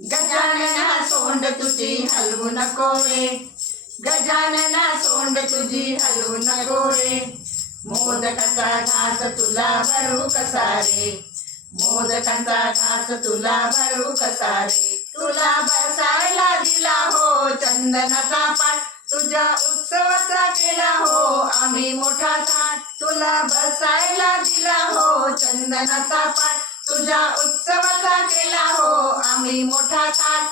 गजानना सोंड तुझी हलवू नको रे, गजानना सोंड तुझी हलवू नको रे. मोदकाचा घास तुला भरू कसा रे, मोदकाचा घास तुला भरू कसा रे. तुला बसायला दिला हो चंदनाचा पाट, तुझ्या उत्सवाचा केला हो आम्ही मोठा थाट. तुला बसायला दिला हो चंदनाचा पाट, तुझ्या उत्सवाचा केला हो आम्ही मोठा थाट.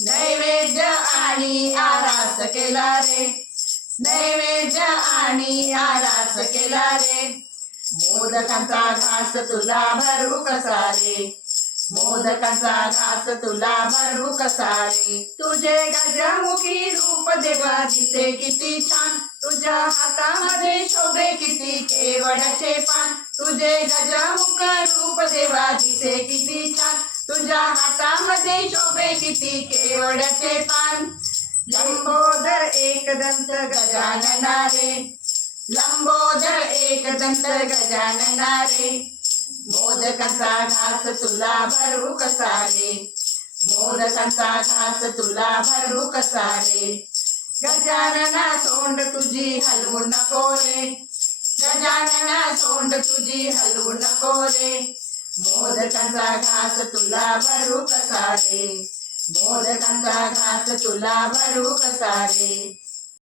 नैवेद्य आणि आरास केला रे, नैवेद्य आणि आरास केला रे. मोदकाचा घास तुला भरू कसा रे, मोदकाचा घास तुला भरू कसा रे. तुझे गजमुखी रूप देवा दिसे किती छान, तुझ्या हातामध्ये शोभे किती केवड्याचे पान. तुझे गजमुख रूप देवा दिसे किती छान, तुझ्या हातामध्ये शोभे किती केवड्याचे पान. लंबोदर एकदंत गजानना रे, लंबोदर एकदंत गजानना रे. मोदकाचा घास तुला भरू कसा रे, मोदकाचा घास तुला भरू कसा रे. गजानना सोंड तुझी हलवू नको रे, गजानना सोंड तुझी हलवू नको रे. मोदकाचा घास तुला भरू कसा रे, मोदकाचा घास तुला भरू कसा रे.